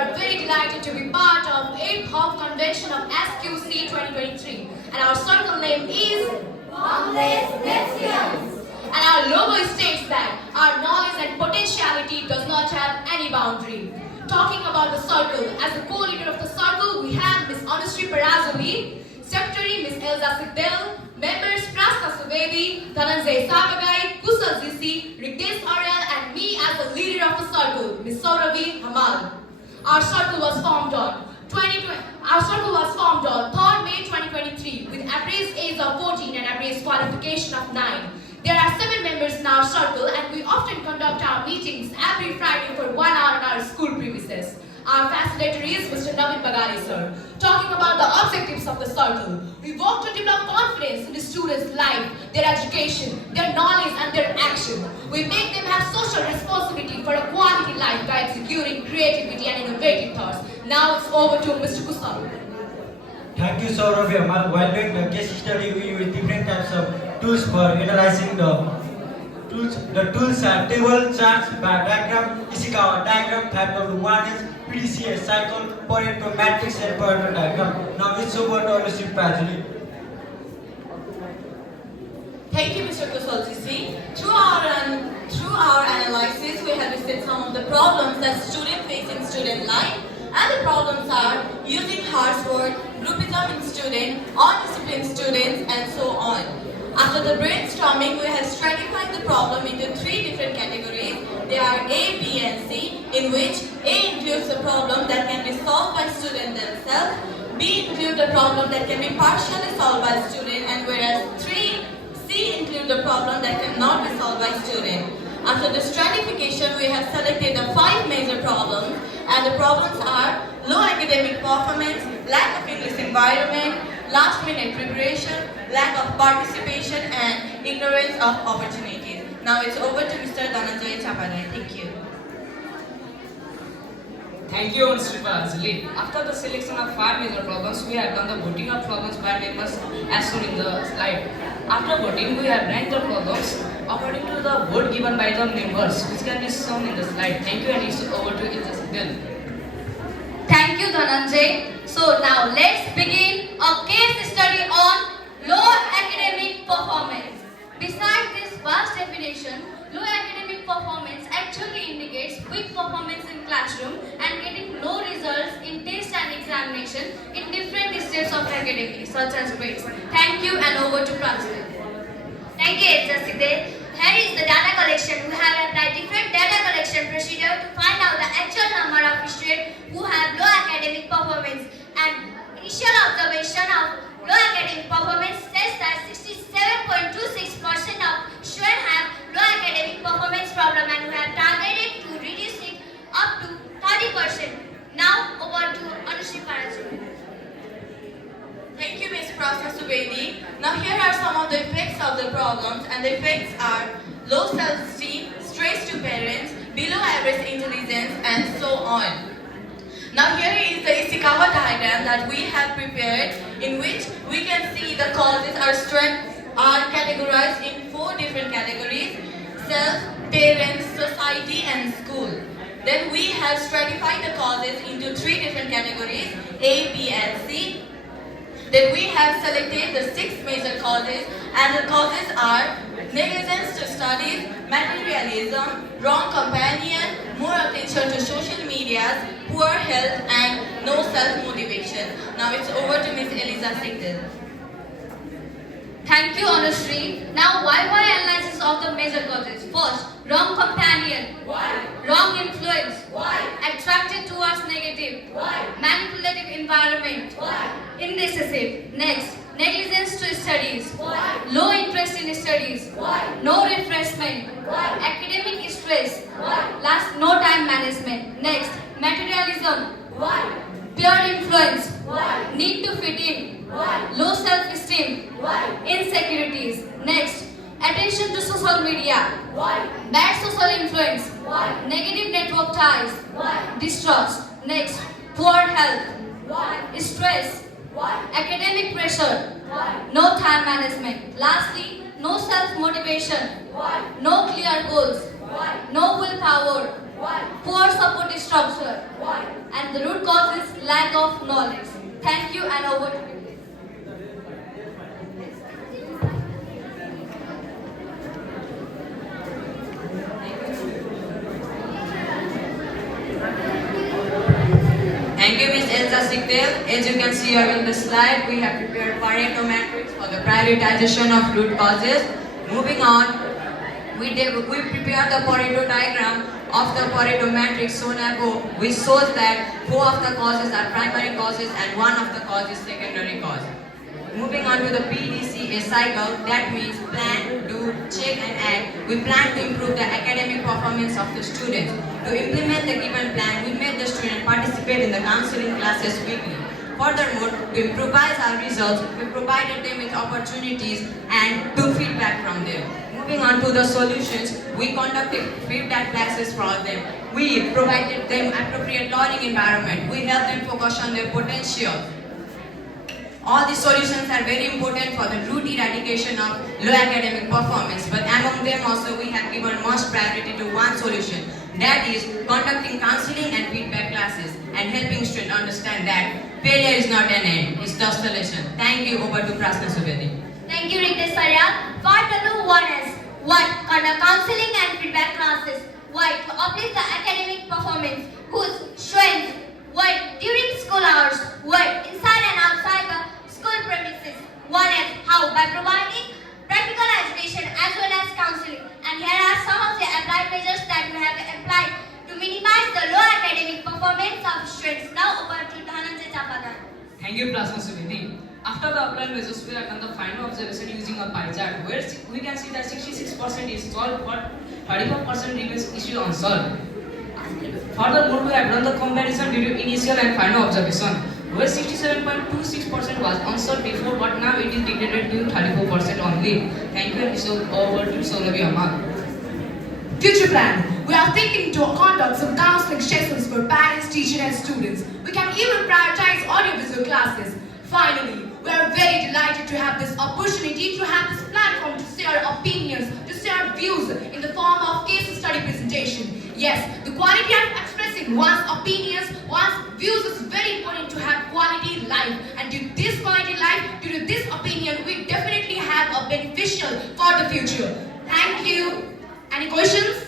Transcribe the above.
are very delighted to be part of 8th Hall Convention of SQC 2023. And our circle name is Boundless Nations. And our logo states that our knowledge and potentiality does not have any boundary. Talking about the circle, as the co-leader of the circle, we have Ms. Anushree Parazoli, Secretary Ms. Elza Sigdel, members Prasna Subedi, Dhananjay Sabagai, Kusal Zisi, Rigdesh Aryal, and me as the leader of the circle, Ms. Sauravi Hamal. Our circle was formed on 3rd May 2023 with average age of 14 and average qualification of 9. There are 7 members in our circle and we often conduct our meetings every Friday for 1 hour in our school premises. Our facilitator is Mr. Navin Bagale sir. Talking about the objectives of the circle, we work to develop confidence in the students' life, their education, their knowledge and their action. We make them have social responsibility for a quality life by executing creativity and innovative thoughts. Now it's over to Mr. Kusal. Thank you, Saurav. While doing the case study, we use different types of tools for analyzing the tools. The tools are table, charts, bar diagram, Ishikawa diagram, type-of-1 is PDCA cycle, Pareto matrix, and Pareto diagram. Now it's over to Anushree Parazoli. Thank you, Mr. Kusalji. Through our analysis, we have listed some of the problems that students face in student life. And the problems are using harsh word, groupism in student, undisciplined students, and so on. After the brainstorming, we have stratified the problem into 3 different categories. They are A, B, and C, in which A includes the problem that can be solved by student themselves, B includes the problem that can be partially solved by student, and whereas C includes the problem that cannot be solved by student. After the stratification, we have selected the 5 major problems, and the problems are low academic performance, lack of English environment, last-minute preparation, lack of participation, and ignorance of opportunities. Now it's over to Mr. Dhananjay Chapadai. Thank you. Thank you, Anushree Parazoli. After the selection of 5 major problems, we have done the voting of problems by members as shown in the slide. After voting, we have ranked the problems according to the vote given by the members, which can be shown in the slide. Thank you, and it's over to Elza Sigdel. Thank you, Dhananjay. So now let's begin a case study on low academic performance. Besides this vast definition, low academic performance actually indicates weak performance in classroom and getting low results in test and examination in different stages of academy, such as grades. Thank you, and over to Pranjal. Thank you, Elza Sigdel. Here is the data collection. We have applied different data collection procedure to find out the actual number of students who have low academic performance. And initial observation of low academic performance says that 67.26% of students have low academic performance problem, and we have targeted to reduce it up to 30%. Now over to Anushree Parazoli. Thank you, Ms. Prasna Subedi. Now here are some of the effects of the problems, and the effects are low self-esteem, stress to parents, below average intelligence, and so on. Now here is the Ishikawa diagram that we have prepared, in which we can see the causes are categorized in 4 different categories: self, parents, society, and school. Then we have stratified the causes into 3 different categories: A, B, and C. Then we have selected the 6 major causes, and the causes are negligence to studies, materialism, wrong companion, more attention to social medias, poor health, and no self-motivation. Now it's over to Ms. Elza Sigdel. Thank you, Anushree. Now, why analysis of the major causes? First, wrong companion. Why? Wrong influence. Why? Attracted towards negative. Why? Manipulative environment. Why? Indecisive. Next, negligence to studies. Why? Low interest in studies. Why? No refreshment. Why? Academic stress. Why? Last, no time management. Next, materialism. Why? Peer influence. Why? Need to fit in. Why? Low self-esteem. Why? Insecurities. Next, attention to social media. Why? Bad social influence. Why? Negative network ties. Why? Distrust. Next, poor health. Why? Stress. Why? Academic pressure. Why? No time management. Lastly, no self-motivation. Why? No clear goals. Why? No willpower. Why? Poor support structure. Why? And the root cause is lack of knowledge. Thank you and over to you. Thank you, Ms. Elsa Sigdale. As you can see here in the slide, we have prepared Pareto matrix for the prioritization of root causes. Moving on, we prepared the Pareto diagram of the Pareto matrix shown above, which shows that 4 of the causes are primary causes and 1 of the cause is secondary cause. Moving on to the PDCA cycle, that means plan, do, check and act. We plan to improve the academic performance of the students. To implement the given plan, we made the students participate in the counseling classes weekly. Furthermore, to improvise our results, we provided them with opportunities and took feedback from them. Moving on to the solutions, we conducted feedback classes for them. We provided them appropriate learning environment. We helped them focus on their potential. All these solutions are very important for the root eradication of low academic performance, but among them also we have given most priority to one solution, that is conducting counseling and feedback classes and helping students understand that failure is not an end, it's just a lesson. Thank you. Over to Prasna Subedi. Thank you, Ritesh Sarya. Part number 1 is 1. Conduct counseling and feedback classes. Why? To uplift the academic performance. Whose? Strengths. Why? During school hours. Why? Inside and outside the school premises. 1 is how? By providing practical education as well as counseling. And here are some of the applied measures that we have applied to minimize the low academic performance of students. Now over to Dhananjay Chapadan. Thank you, Prasna Subedi. After the applied measures, we have done the final observation using a pie chart, where we can see that 66% is solved, but 34% remains issued unsolved. Furthermore, we have done the comparison between initial and final observation, where 67.26% was unsolved before, but now it is degraded to 34% only. Thank you, and so over to Saurabhi Amal. Future plan. We are thinking to conduct some counseling sessions for parents, teachers and students. We can even prioritize audiovisual classes. Finally, we are very delighted to have this opportunity, to have this platform to share opinions, to share views in the form of case study presentation. Yes, the quality of expressing one's opinions, one's views is very important to have quality life. And due to this quality life, due to this opinion, we definitely have a beneficial for the future. Thank you. Any questions?